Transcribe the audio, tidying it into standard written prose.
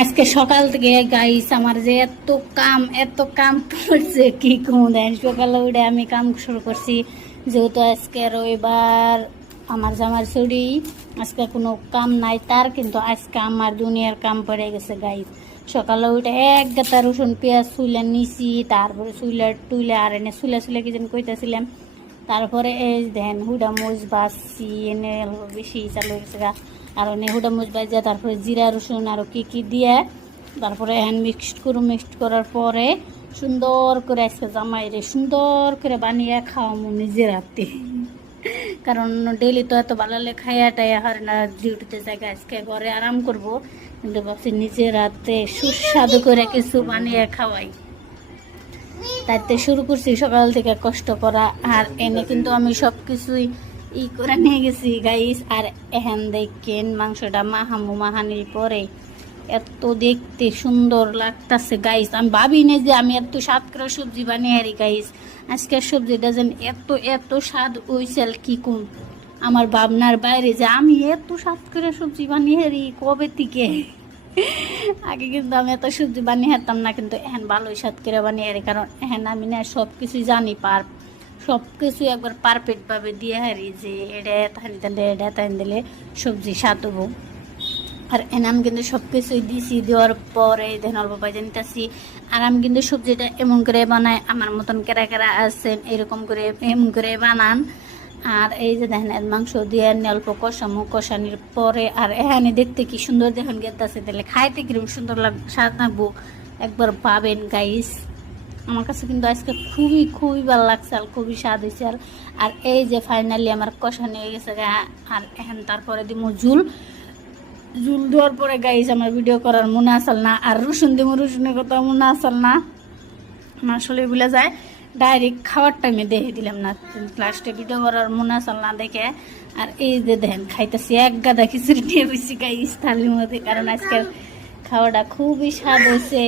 আজকে সকাল থেকে গাইস আমার যে এত কাম পড়ছে কি কম দেন। সকালে উঠে আমি কাম শুরু করছি, যেহেতু আজকে রবিবার, আমার জামার ছুটি, আজকে কোনো কাম নাই তার, কিন্তু আজকে আমার দুনিয়ার কাম পড়ে গেছে গাইস। সকালে উঠে এক গাতা রসুন পেঁয়াজ চুলে নিছি, তারপরে চুলে আর এনে চুলে কি যেন কইতেছিলাম। তারপরে এই দেন হুডা মুজ বাসছি, এনে বেশি চালু হয়ে গেছে গা। আর এনে হুডা মুজ বাজিয়া তারপরে জিরা রসুন আরও কি দিয়ে তারপরে হ্যান্ড মিক্সড করার পরে সুন্দর করে আজকে জামাইরে সুন্দর করে বানিয়ে খাওয়ামু নিজের হাতে। কারণ ডেলি তো এত ভালো খাইয়া টাইয়া হয় না, ডিউটিতে জায়গা আজকে ঘরে আরাম করব, কিন্তু ভাবছি নিজের হাতে সুস্বাদু করে কিছু বানিয়ে খাওয়াই। তাইতে শুরু করছি সকাল থেকে কষ্ট করা। আর এনে কিন্তু আমি সব কিছুই করে নিয়ে গেছি গাইস। আর এখান দেখেন মাংসটা মাহানির পরে এত দেখতে সুন্দর লাগতেছে গাইস। আমি ভাবি না যে আমি এত স্বাদ করে সবজি বানিয়ে হারি গাইস। আজকের সবজিটা যেন এত স্বাদ হয়েছিল কি কোন আমার ভাবনার বাইরে, যে আমি এত স্বাদ করে সবজি বানিয়ে হারি কবে থেকে। আগে কিন্তু আমি এত সবজি বানিয়ে হারতাম না, কিন্তু এখন ভালোই স্বাদ করে বানিয়ে হারি। কারণ এখন আমি না সব কিছুই জানি, সব কিছু একবার পারফেক্টভাবে দিয়ে হারি, যে এটা তাহানি দিলে এটা তাহানি দিলে সবজি স্বাদ হবো। আর এনে আমি কিন্তু সব কিছুই দিছি, দেওয়ার পরে দেখেন অল্প পাইজা নিতেছি। আর আমি কিন্তু সবজিটা এমন করে বানাই, আমার মতন কেরা আছেন এরকম করে এমন করে বানান। আর এই যে দেখেন মাংস দিয়ে অল্প কষানির পরে, আর এখানে দেখতে কি সুন্দর দেখেন গেতাছে, তাহলে খাইতে কিরকম সুন্দর স্বাদ লাগবো একবার পাবেন গাইস। আমার কাছে কিন্তু আজকে খুবই ভালো লাগছে, আর খুবই স্বাদ হয়েছে। আর এই যে ফাইনালি আমার কষানি হয়ে গেছে। আর এখন তারপরে দিব ঝুল দেওয়ার পরে গাইস আমার ভিডিও করার মনে আসল না, আর রসুনের কথা মনে আসল না, আমার আসলে ভুলে যায়। ডাইরেক্ট খাওয়ার টাইমে দেখে দিলাম না, লাস্টে ভিডিও করার মনে আসল না দেখে। আর এই যে দেখেন খাইতেছি এক গাদা খিচুড়ি নিয়ে বসছি গাইস থালির মধ্যে, কারণ আজকের খাওয়াটা খুবই স্বাদ হয়েছে।